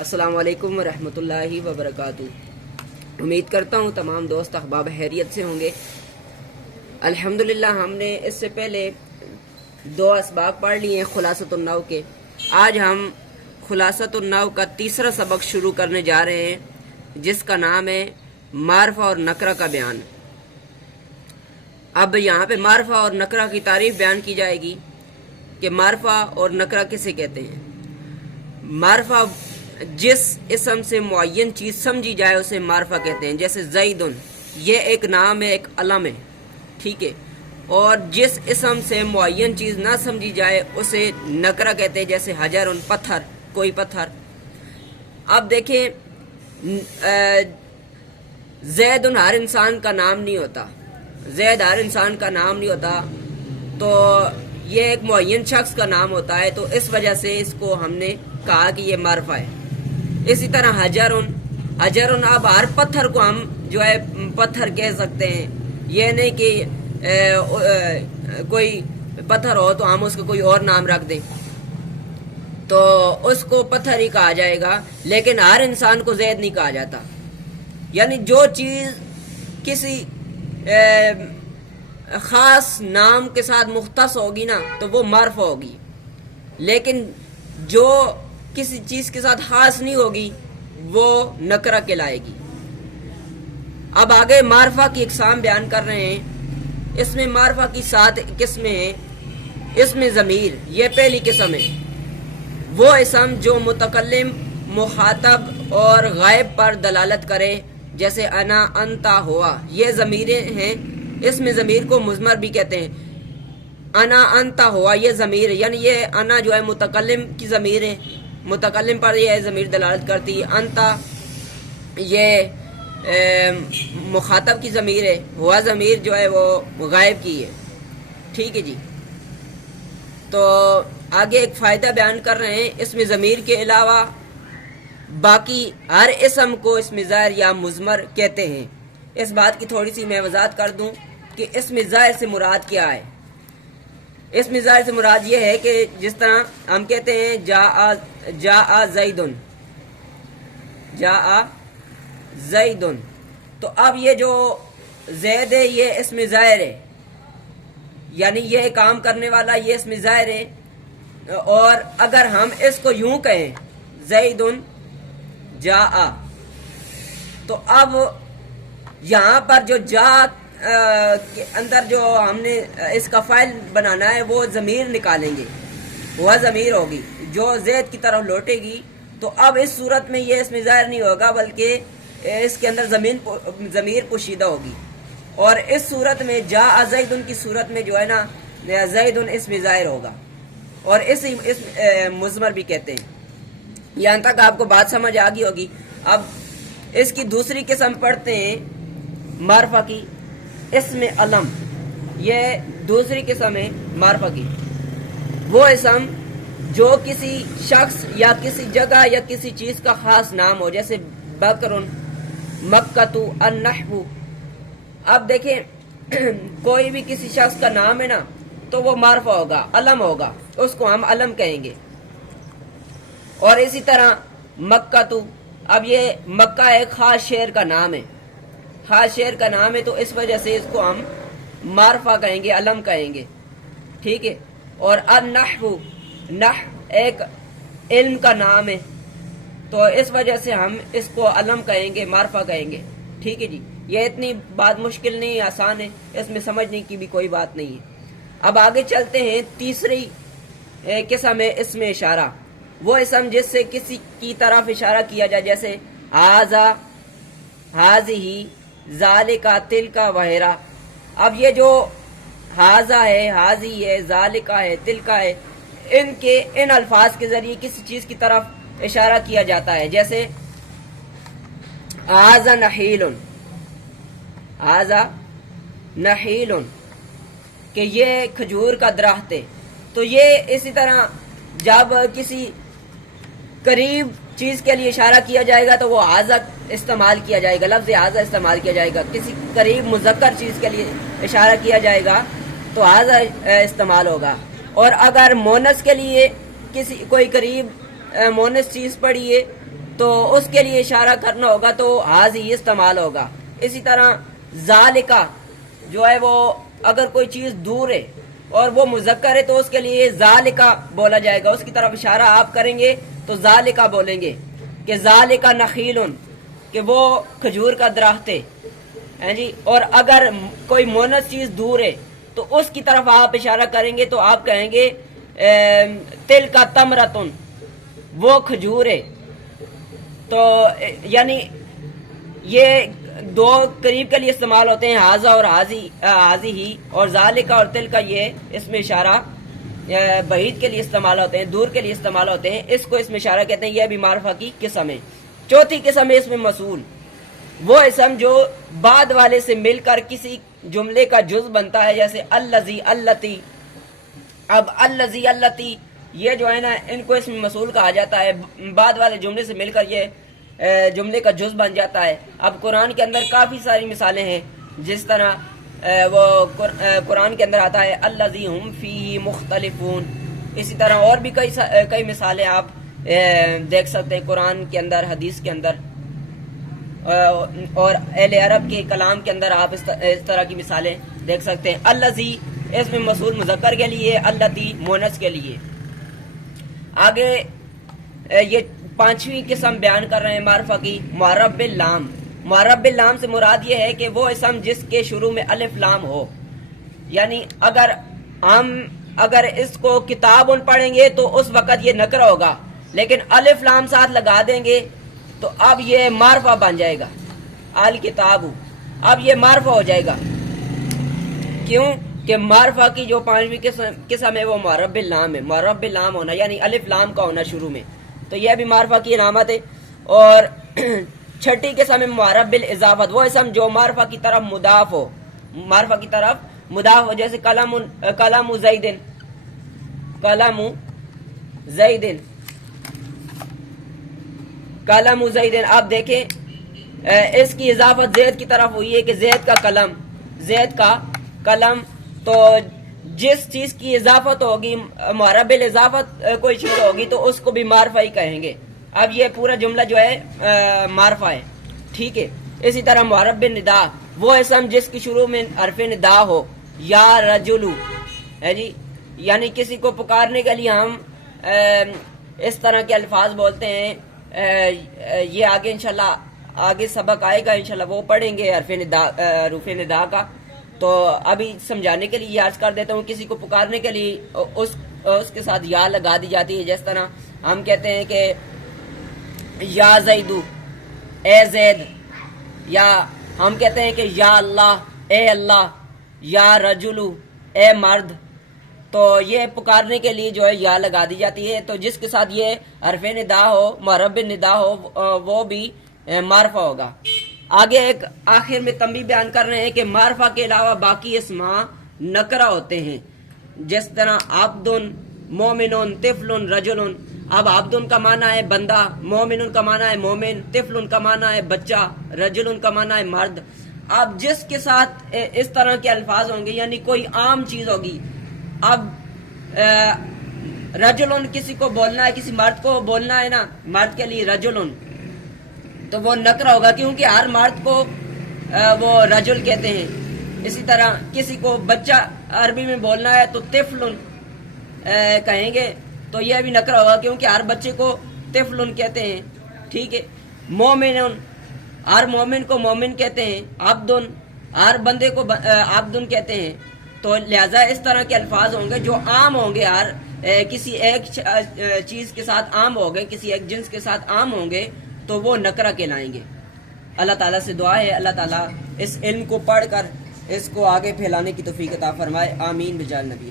अस्सलाम वालेकुम रहमतुल्लाहि व बरकातुहू। उम्मीद करता हूँ तमाम दोस्त अहबाब खैरियत से होंगे। अल्हम्दुलिल्लाह हमने इससे पहले दो असबाक पढ़ लिए हैं खुलासतुन नहव के। आज हम खुलासतुन नहव का तीसरा सबक शुरू करने जा रहे हैं जिसका नाम है मारफा और नकरा का बयान। अब यहाँ पे मारफा और नकरा की तारीफ बयान की जाएगी कि मारफा और नकरा किसे कहते हैं। मारफा जिस इसम से मुअय्यन चीज़ समझी जाए उसे मारफा कहते हैं। जैसे ज़ैदुन ये एक नाम है, एक अलम है, ठीक है। और जिस इसम से मुअय्यन चीज़ ना समझी जाए उसे नकरा कहते हैं। जैसे हजरुन पत्थर, कोई पत्थर। अब देखें ज़ैदुन हर इंसान का नाम नहीं होता, ज़ैद हर इंसान का नाम नहीं होता, तो ये एक मुअय्यन शख्स का नाम होता है, तो इस वजह से इसको हमने कहा कि ये मारफा है। इसी तरह हजरुन, हजरुन अब हर पत्थर को हम जो है पत्थर कह सकते हैं। ये नहीं कि कोई पत्थर हो तो हम उसको कोई और नाम रख दें तो उसको पत्थर ही कहा जाएगा, लेकिन हर इंसान को ज़ैद नहीं कहा जाता। यानी जो चीज़ किसी ख़ास नाम के साथ मुख्तस होगी ना तो वो मारफा होगी, लेकिन जो किसी चीज़ के साथ ख़ास नहीं होगी वो नकरा कहलाएगी। अब आगे मारफा की इकसाम बयान कर रहे हैं। इसमें मारफा की 7 किस्में हैं। इसमें ज़मीर ये पहली किस्म है, वो इसम जो मुतकल्लिम, मुखातब और गायब पर दलालत करे। जैसे अना, अंता, हुआ, ये ज़मीरें हैं। इसमें ज़मीर को मुज़मर भी कहते हैं। अना, अंता, हुआ ये ज़मीर, यानी ये अना जो है मुतकल्लिम की ज़मीर है, मुतकल्लिम पर ये ज़मीर दलालत करती है। अंता ये मुखातब की ज़मीर है। हुआ ज़मीर जो है वो गायब की है, ठीक है जी। तो आगे एक फ़ायदा बयान कर रहे हैं। इसमें ज़मीर के अलावा बाकी हर इसम को इसमें ज़ाहिर या मुज़मर कहते हैं। इस बात की थोड़ी सी मैं वज़ाहत कर दूं कि इसमें ज़ाहिर से मुराद क्या है। इसमें ज़ाहिर से मुराद ये है कि जिस तरह हम कहते हैं जा ज़ैदुन, जा ज़ैदुन, तो अब ये जो ज़ैद है ये इसमें ज़ाहिर है, यानी ये काम करने वाला ये इसमें ज़ाहिर है। और अगर हम इसको यूं कहें ज़ैदुन जा, तो अब यहाँ पर जो जा के अंदर जो हमने इसका फाइल बनाना है वो ज़मीर निकालेंगे, वह ज़मीर होगी जो ज़ैद की तरफ लौटेगी। तो अब इस सूरत में ये इसमें ज़ाहिर नहीं होगा बल्कि इसके अंदर ज़मीर पोशीदा होगी। और इस सूरत में जा ज़ैदुन की सूरत में जो है ना ज़ैदुन इसमें ज़ाहिर होगा, और इस मुज़मर भी कहते हैं। यहाँ तक आपको बात समझ आ गई होगी। अब इसकी दूसरी किस्म पढ़ते हैं मारफा की। इसमें अलम ये दूसरी किस्म है मारफा की, वो इसम जो किसी शख्स या किसी जगह या किसी चीज़ का ख़ास नाम हो। जैसे बकरुन, मक्कतु, अन्नहु। अब देखें कोई भी किसी शख्स का नाम है ना तो वो मारफा होगा, अलम होगा, उसको हम अलम कहेंगे। और इसी तरह मक्कतु, अब ये मक्का एक ख़ास शहर का नाम है, ख़ास शहर का नाम है, तो इस वजह से इसको हम मारफा कहेंगे, अलम कहेंगे, ठीक है। और अन्नहु, नह एक इल्म का नाम है, तो इस वजह से हम इसको अलम कहेंगे, मारफा कहेंगे, ठीक है जी। ये इतनी बात मुश्किल नहीं है, आसान है, इसमें समझने की भी कोई बात नहीं है। अब आगे चलते हैं। तीसरी किस्म है इसमें इशारा, वो इसम जिससे किसी की तरफ इशारा किया जाए। जैसे हाजा, हाज़िही, ज़ालिका, तिलका वगैरह। अब ये जो हाजा है, हाजी है, ज़ालिका है, तिलका है, इनके इन अल्फाज के ज़रिए किसी चीज़ की तरफ इशारा किया जाता है। जैसे हाजा नहीलुन, हाजा नहीलुन कि ये खजूर का दरख्त है। तो ये इसी तरह जब किसी करीब चीज़ के लिए इशारा किया जाएगा तो वो हाजा इस्तेमाल किया जाएगा, लफ्ज़ हाजा इस्तेमाल किया जाएगा। किसी करीब मुज़क्कर चीज़ के लिए इशारा किया जाएगा तो हाजा इस्तेमाल होगा। और अगर मोनस के लिए किसी कोई करीब मोनस चीज़ पड़ी है تو اس کے لیے اشارہ کرنا ہوگا تو حاضی استعمال ہوگا. اسی طرح ذالکا جو ہے وہ اگر کوئی چیز دور ہے اور وہ مذکر ہے تو اس کے لیے ذالکا بولا جائے گا. اس کی طرف اشارہ آپ کریں گے تو ذالکا بولیں گے کہ ذالکا نخیلن کہ وہ کھجور کا درخت ہے جی. اور اگر کوئی مونث چیز دور ہے تو اس کی طرف آپ اشارہ کریں گے تو آپ کہیں گے تل کا تمرتن وہ کھجور ہے. تو یعنی یہ دو قریب کے لیے استعمال ہوتے ہیں حاضہ اور حاضی ہی, اور ذالکا اور تل کا یہ اس میں اشارہ بعید کے لیے استعمال ہوتے ہیں, دور کے لیے استعمال ہوتے ہیں. اس کو اس میں اشارہ کہتے ہیں. یہ بھی معرفہ کی قسم ہے. چوتھی قسم ہے اس میں موصول, وہ اسم جو بعد والے سے مل کر کسی جملے کا جز بنتا ہے, جیسے الذی اللتی. اب الذی اللتی یہ جو ہے نا ان کو اس میں موصول کہا جاتا ہے, بعد والے جملے سے مل کر یہ جملے کا جز بن جاتا ہے. اب قرآن کے اندر کافی ساری مثالیں ہیں, جس طرح وہ قرآن کے اندر آتا ہے الذی ہم فیہ مختلفون. اسی طرح اور بھی کئی مثالیں آپ دیکھ سکتے ہیں قرآن کے اندر, حدیث کے اندر, اور اہل عرب کے کلام کے اندر آپ اس طرح کی مثالیں دیکھ سکتے ہیں. الذی اس میں موصول مذکر کے لیے, اللتی مونث کے لیے. آگے یہ پانچویں قسم بیان کر رہے ہیں معرفہ کی, معرب باللام. معرب باللام سے مراد یہ ہے کہ وہ اسم جس کے شروع میں الف لام ہو. یعنی اگر اس کو کتاب پڑھیں گے تو اس وقت یہ نکرہ ہوگا, لیکن الف لام ساتھ لگا دیں گے تو اب یہ معرفہ بن جائے گا. الکتاب اب یہ معرفہ ہو جائے گا. کیوں کہ معرفہ کی جو پانچویں قسم ہے وہ معرب باللام ہے. معرب باللام ہونا یعنی الف لام کا ہونا شروع میں, تو یہ بھی معرفہ کی علامت ہے. اور چھٹی قسم ہے معرب بالاضافت, وہ اسم جو معرفہ کی طرف مضاف ہو, معرفہ کی طرف مضاف ہو. جیسے کلام زیدن, کلام زیدن, کلام زیدن. آپ دیکھیں اس کی اضافت زید کی طرف ہوئی ہے کہ زید کا قلم, زید کا قلم. تو جس چیز کی اضافت ہوگی, معرب بالاضافت کوئی چیز ہوگی تو اس کو بھی معرفہ ہی کہیں گے. اب یہ پورا جملہ جو ہے معرفہ ہے, ٹھیک ہے. اسی طرح معرب بالندا, وہ اسم جس کی شروع میں حرف ندا ہو, یا رجلو ہے جی. یعنی کسی کو پکارنے کے لیے ہم اس طرح کے الفاظ بولتے ہیں. یہ آگے انشاءاللہ آگے سبق آئے گا انشاءاللہ, وہ پڑھیں گے حروف ندا کا. تو ابھی سمجھانے کے لیے یہ عرض کر دیتا ہوں, کسی کو پکارنے کے لیے اس کے ساتھ یا لگا دی جاتی ہے. جس طرح ہم کہتے ہیں کہ یا زیدو اے زید, یا ہم کہتے ہیں کہ یا اللہ اے اللہ, یا رجلو اے مرد. تو یہ پکارنے کے لیے جو ہے یا لگا دی جاتی ہے. تو جس کے ساتھ یہ حرف ندا ہو, معرب ندا ہو, وہ بھی معرفہ ہوگا. آگے ایک آخر میں تنبیہ بیان کر رہے ہیں کہ معرفہ کے علاوہ باقی اسماء نکرہ ہوتے ہیں. جس طرح عبدن, مومنن, طفلن, رجلن. اب عبدن کا معنی ہے بندہ, مومنن کا معنی ہے مومن, طفلن کا معنی ہے بچہ, رجلن کا معنی ہے مرد. اب جس کے ساتھ اس طرح کے الفاظ ہوں گے یعنی کوئی عام چیز ہوگی. اب رجلن کسی کو بولنا ہے, کسی مرد کو بولنا ہے نا, مرد کے لیے رجلن, تو وہ نکرہ ہوگا کیونکہ ہر مرد کو وہ رجل کہتے ہیں. اسی طرح کسی کو بچہ عربی میں بولنا ہے تو طفلن کہیں گے, تو یہ بھی نکرہ ہوگا کیونکہ ہر بچے کو طفلن کہتے ہیں, ٹھیک ہے. مومنن, ہر مومن کو مومن کہتے ہیں. عبدن, ہر بندے کو عبدن کہتے ہیں. تو لہذا اس طرح کے الفاظ ہوں گے جو عام ہوں گے, ہر کسی ایک چیز کے ساتھ عام ہوں گے, کسی ایک جنس کے ساتھ عام ہوں گے, تو وہ نکرہ کہلائیں گے. اللہ تعالیٰ سے دعا ہے اللہ تعالیٰ اس علم کو پڑھ کر اس کو آگے پھیلانے کی توفیق عطا فرمائے. آمین بجال نبی.